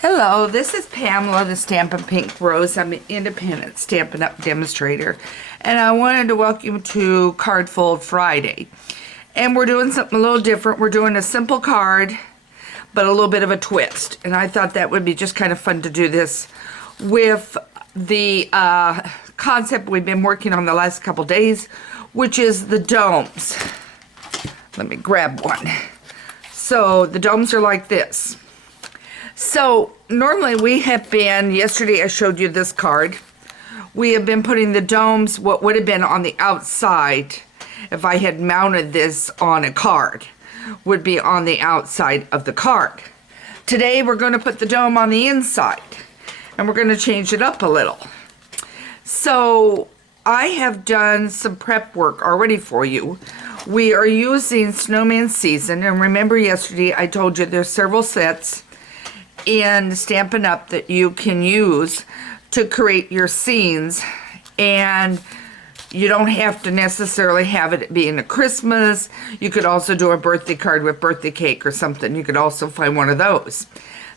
Hello, this is Pamela, the Stampin' Pink Rose. I'm an independent Stampin' Up! Demonstrator, and I wanted to welcome you to Card Fold Friday. And we're doing something a little different. We're doing a simple card, but a little bit of a twist. And I thought that would be just kind of fun to do this with the concept we've been working on the last couple days, which is the domes. Let me grab one. So the domes are like this. So normally we have been, yesterday I showed you this card, we have been putting the domes, what would have been on the outside, if I had mounted this on a card, would be on the outside of the card. Today we're going to put the dome on the inside, and we're going to change it up a little. So I have done some prep work already for you. We are using Snowman Season, and remember yesterday I told you there's several sets in Stampin' Up! That you can use to create your scenes, and you don't have to necessarily have it being a Christmas. You could also do a birthday card with birthday cake or something. You could also find one of those.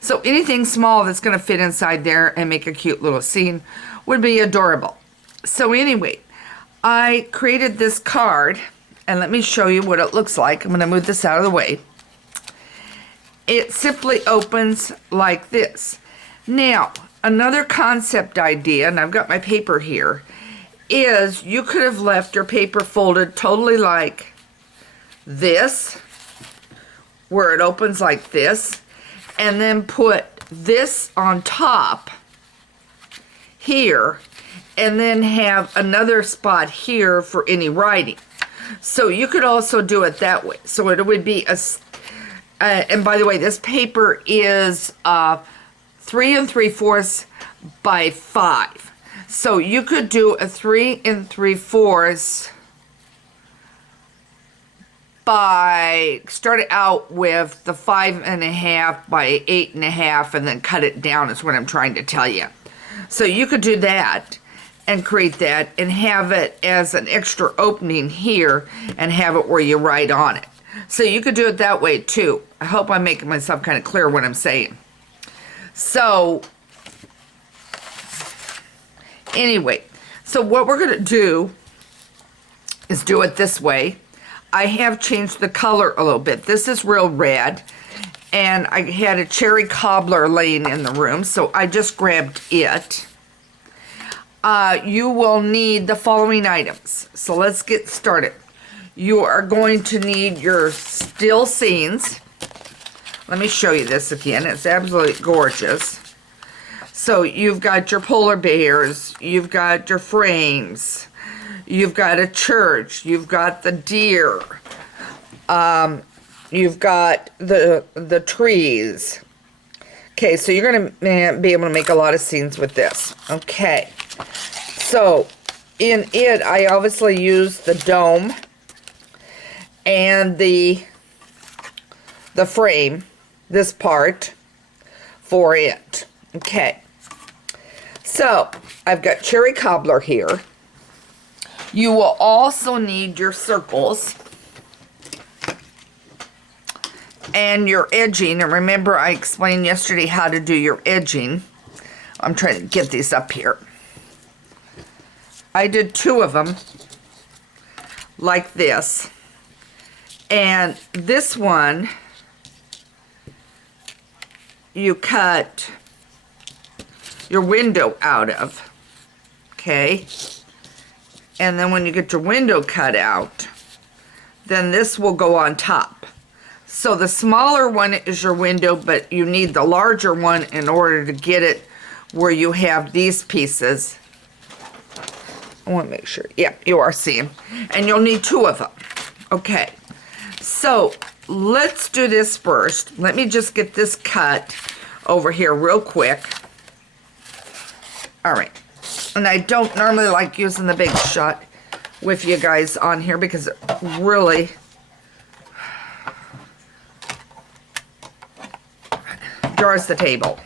So anything small that's going to fit inside there and make a cute little scene would be adorable. So anyway, I created this card, and let me show you what it looks like. I'm going to move this out of the way. It simply opens like this. Now, another concept idea, and I've got my paper here, is you could have left your paper folded totally like this, where it opens like this, and then put this on top here, and then have another spot here for any writing. So you could also do it that way. So it would be a and by the way, this paper is 3 3/4 by 5. So you could do a 3 3/4 by, start it out with the 5 1/2 by 8 1/2 and then cut it down is what I'm trying to tell you. So you could do that and create that and have it as an extra opening here and have it where you write on it. So you could do it that way too. I hope I'm making myself kind of clear what I'm saying. So anyway, so what we're going to do is do it this way. I have changed the color a little bit. This is real red, and I had a cherry cobbler laying in the room, so I just grabbed it. You will need the following items. So let's get started. You are going to need your still scenes. Let me show you this again. It's absolutely gorgeous. So you've got your polar bears, you've got your frames, you've got a church, you've got the deer, you've got the trees. Okay, so you're going to be able to make a lot of scenes with this. Okay, so in it, I obviously use the dome and the frame, this part for it. Okay, so I've got cherry cobbler here. You will also need your circles and your edging. And remember, I explained yesterday how to do your edging. I'm trying to get these up here. I did 2 of them like this. And this one, you cut your window out of, okay? And then when you get your window cut out, then this will go on top. So the smaller one is your window, but you need the larger one in order to get it where you have these pieces. I want to make sure, yeah, you are seeing. And you'll need 2 of them, okay? So let's do this first. Let me just get this cut over here real quick. All right. And I don't normally like using the big shot with you guys on here because it really jars the table.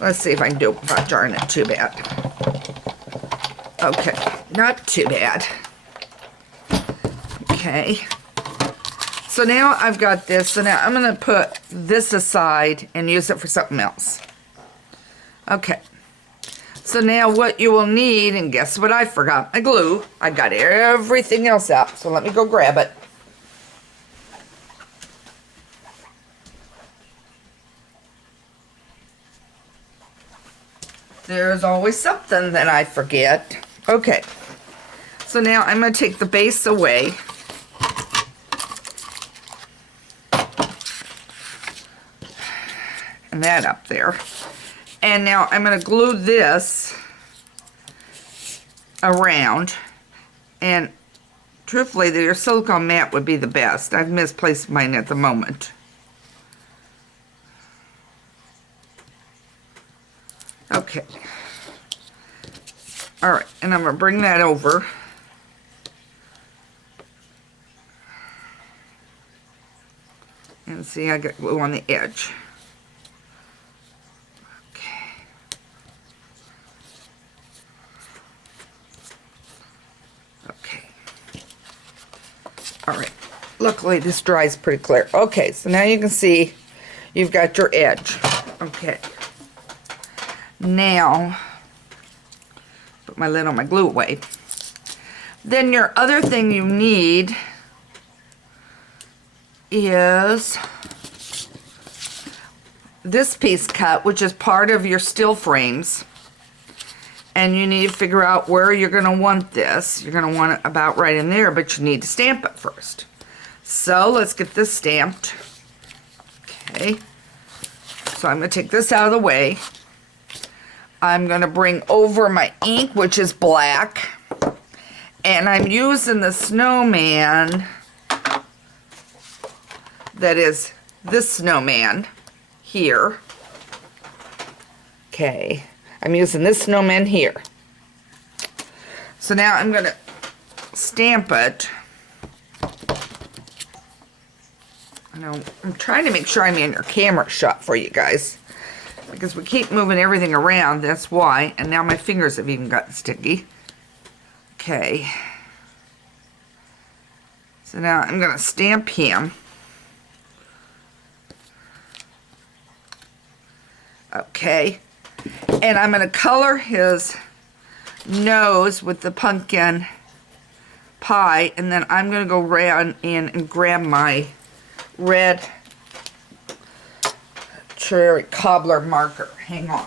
Let's see if I can do it without jarring it too bad. Okay, not too bad. Okay. So now I've got this. So now I'm going to put this aside and use it for something else. Okay. So now what you will need, and guess what I forgot? My glue. I got everything else out. So let me go grab it. There's always something that I forget. Okay. So now I'm going to take the base away. And that up there. And now I'm going to glue this around. And truthfully, your silicone mat would be the best. I've misplaced mine at the moment. Okay. Alright, and I'm going to bring that over. And see, I got glue on the edge. Alright, luckily this dries pretty clear. Okay, so now you can see you've got your edge. Okay. Now, put my lid on my glue away. Then your other thing you need is this piece cut, which is part of your still frames. And you need to figure out where you're going to want this. You're going to want it about right in there, but you need to stamp it first. So let's get this stamped. Okay. So I'm going to take this out of the way. I'm going to bring over my ink, which is black. And I'm using the snowman that is this snowman here. Okay. I'm using this snowman here. So now I'm going to stamp it. I'm trying to make sure I'm in your camera shot for you guys. Because we keep moving everything around, that's why. And now my fingers have even gotten sticky. Okay. So now I'm going to stamp him. Okay. And I'm going to color his nose with the pumpkin pie, and then I'm going to go around in and grab my red cherry cobbler marker. Hang on.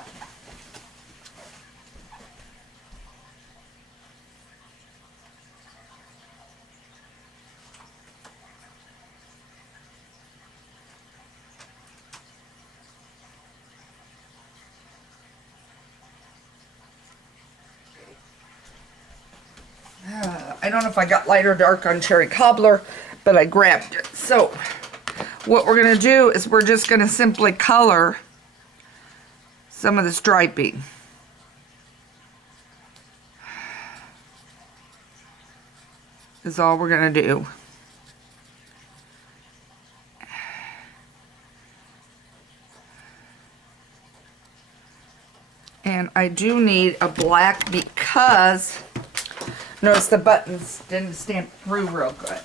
I don't know if I got light or dark on cherry cobbler, but I grabbed it. So what we're going to do is we're just going to simply color some of the striping. Is all we're going to do. And I do need a black because notice the buttons didn't stamp through real good.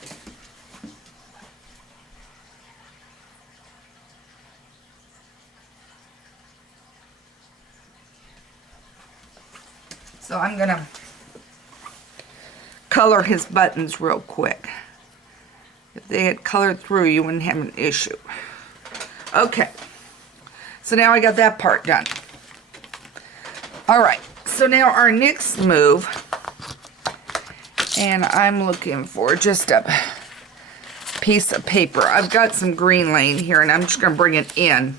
So I'm going to color his buttons real quick. If they had colored through, you wouldn't have an issue. Okay. So now I got that part done. Alright. So now our next move, and I'm looking for just a piece of paper. I've got some green laying here, and I'm just going to bring it in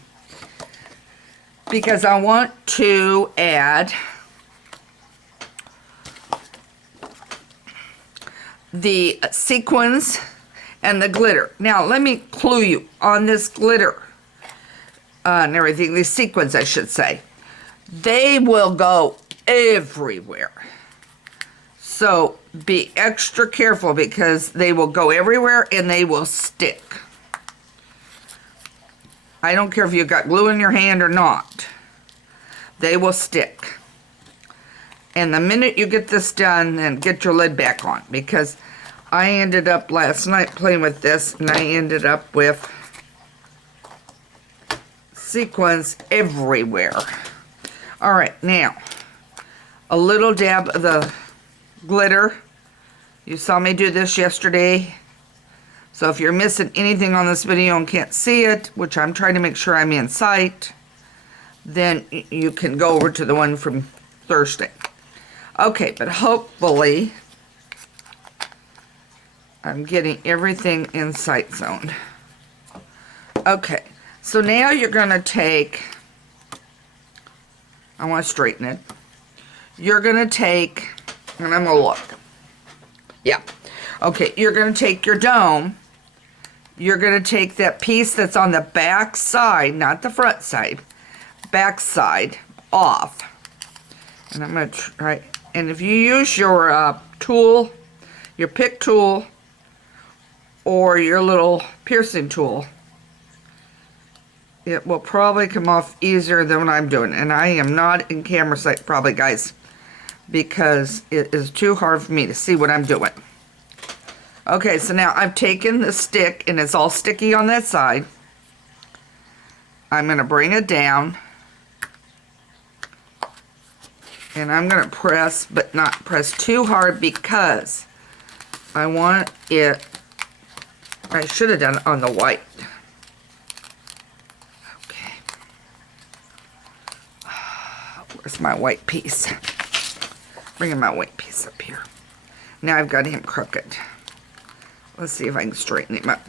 because I want to add the sequins and the glitter. Now, let me clue you on this glitter and everything. These sequins, I should say. They will go everywhere. So be extra careful because they will go everywhere and they will stick. I don't care if you've got glue in your hand or not. They will stick. And the minute you get this done, then get your lid back on because I ended up last night playing with this, and I ended up with sequins everywhere. All right, now, a little dab of the glitter. You saw me do this yesterday. So if you're missing anything on this video and can't see it, which I'm trying to make sure I'm in sight, then you can go over to the one from Thursday. Okay, but hopefully I'm getting everything in sight zone. Okay, so now you're going to take, I want to straighten it. You're going to take, and I'm going to look. Yeah. Okay, you're going to take your dome. You're going to take that piece that's on the back side, not the front side, back side off. And I'm going to try, and if you use your tool, your pick tool, or your little piercing tool, it will probably come off easier than what I'm doing. And I am not in camera sight probably, guys, because it is too hard for me to see what I'm doing. Okay, so now I've taken the stick, and it's all sticky on that side. I'm going to bring it down, and I'm going to press, but not press too hard, because I want it, I should have done it on the white. Okay. Where's my white piece? Bringing my white piece up here. Now I've got him crooked. Let's see if I can straighten him up.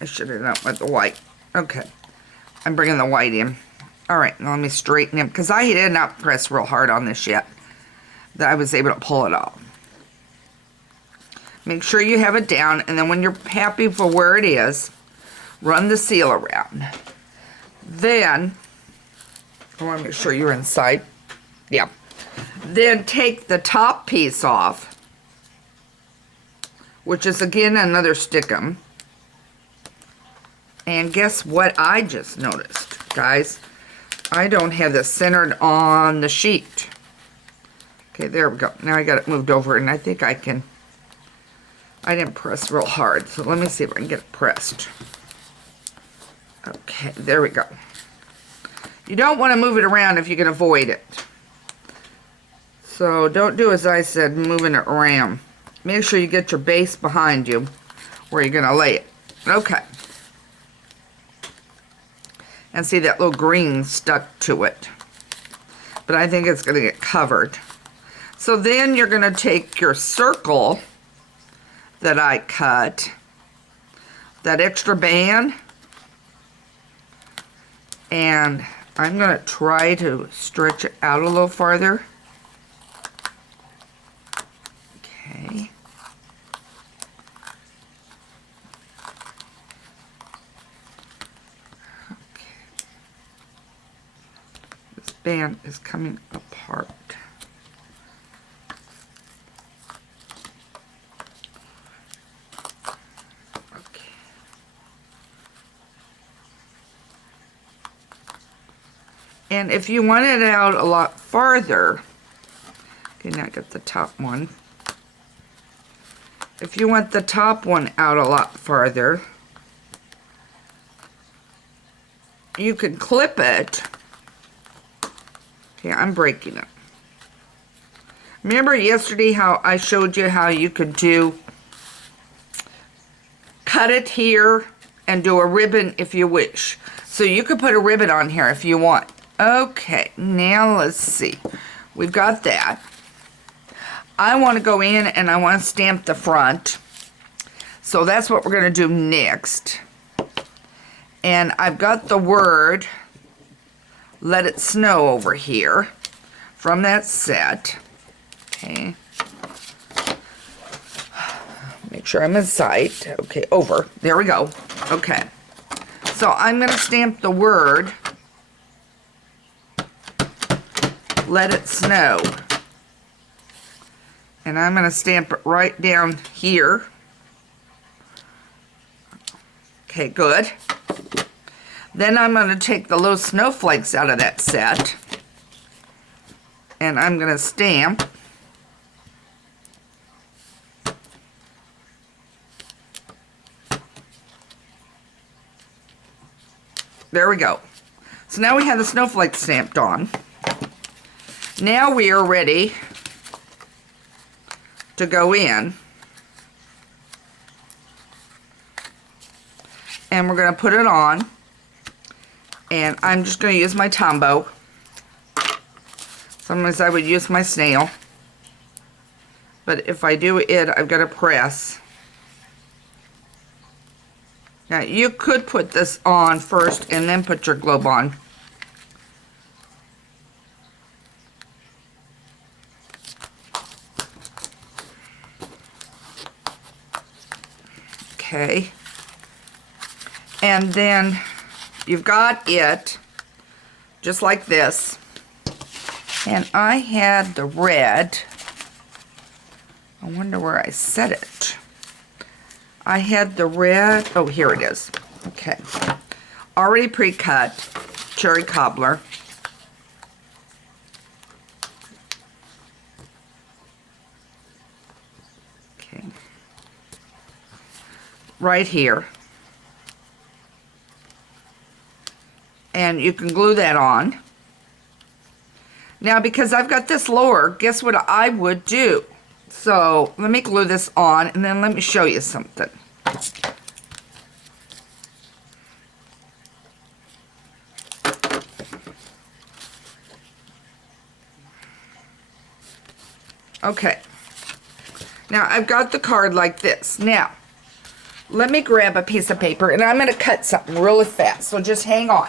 I should have done it with the white. Okay. I'm bringing the white in. Alright, now let me straighten him, because I did not press real hard on this yet. That I was able to pull it off. Make sure you have it down, and then when you're happy for where it is, run the seal around. Then, I want to make sure you're inside. Yeah. Then take the top piece off, which is again another stickum. And guess what I just noticed, guys? I don't have this centered on the sheet. Okay, there we go. Now I got it moved over, and I think I can. I didn't press real hard, so let me see if I can get it pressed. Okay, there we go. You don't want to move it around if you can avoid it. So don't do as I said, moving it around. Make sure you get your base behind you where you're going to lay it. Okay. And see that little green stuck to it. But I think it's going to get covered. So then you're going to take your circle that I cut, that extra band, and I'm going to try to stretch it out a little farther. Okay. This band is coming apart. Okay. And if you want it out a lot farther, okay, now I got the top one. If you want the top one out a lot farther, you can clip it. Okay, I'm breaking it. Remember yesterday how I showed you how you could cut it here and do a ribbon if you wish. So you could put a ribbon on here if you want. Okay, now let's see. We've got that. I want to go in and I want to stamp the front. So that's what we're going to do next. And I've got the word Let It Snow over here from that set. Okay. Make sure I'm in sight. Okay, over. There we go. Okay. So I'm going to stamp the word Let It Snow. And I'm going to stamp it right down here. Okay, good. Then I'm going to take the little snowflakes out of that set. And I'm going to stamp There we go. So now we have the snowflake stamped on. Now we are ready to go in. And we're going to put it on. And I'm just going to use my Tombow. Sometimes I would use my snail. But if I do it, I've got to press. Now, you could put this on first and then put your globe on. Okay. And then you've got it just like this. And I had the red. I wonder where I set it. I had the red. Oh, here it is. Okay. Already pre-cut cherry cobbler. Okay. Right here. And you can glue that on. Now, because I've got this lower, guess what I would do? So, let me glue this on, and then let me show you something. Okay. Now, I've got the card like this. Now, let me grab a piece of paper, and I'm going to cut something really fast, so just hang on.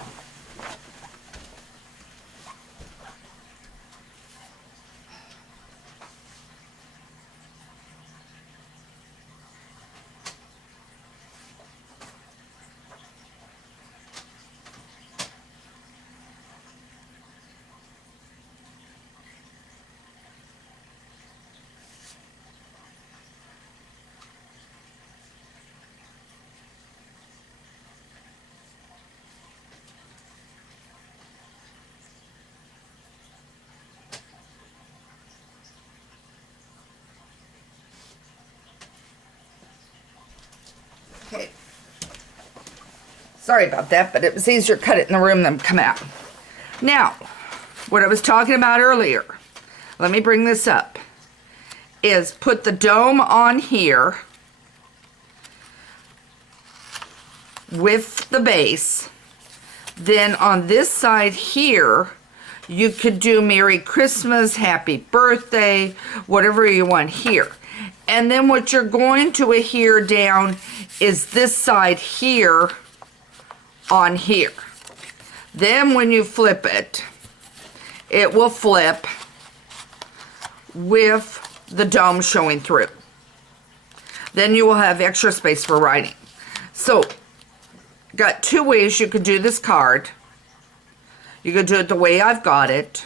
Okay. Sorry about that, but it was easier to cut it in the room than come out. Now, what I was talking about earlier, let me bring this up, is put the dome on here with the base. Then on this side here, you could do Merry Christmas, Happy Birthday, whatever you want here. And then what you're going to adhere down is this side here on here. Then when you flip it, it will flip with the dome showing through. Then you will have extra space for writing. So, got two ways you could do this card. You could do it the way I've got it,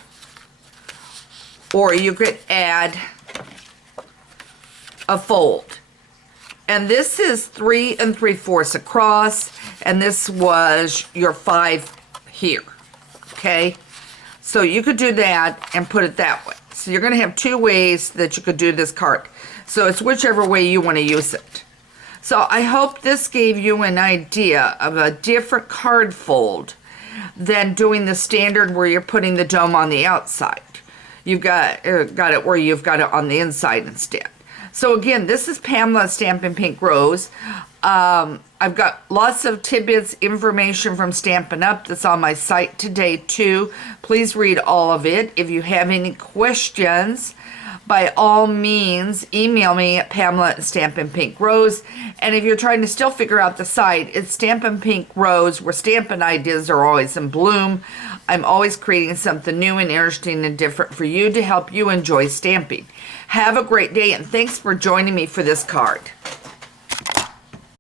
or you could add a fold. And this is 3 3/4 across, and this was your 5 here. Okay, so you could do that and put it that way. So you're going to have two ways that you could do this card. So it's whichever way you want to use it. So I hope this gave you an idea of a different card fold than doing the standard where you're putting the dome on the outside. You've got it where you've got it on the inside instead. So again, this is Pamela Stampin' Pink Rose. I've got lots of tidbits, information from Stampin' Up! That's on my site today too. Please read all of it. If you have any questions, by all means, email me at Pamela@Stampin'Pink_Rose. And if you're trying to still figure out the site, it's Stampin' Pink Rose, where stampin' ideas are always in bloom. I'm always creating something new and interesting and different for you to help you enjoy stamping. Have a great day, and thanks for joining me for this card.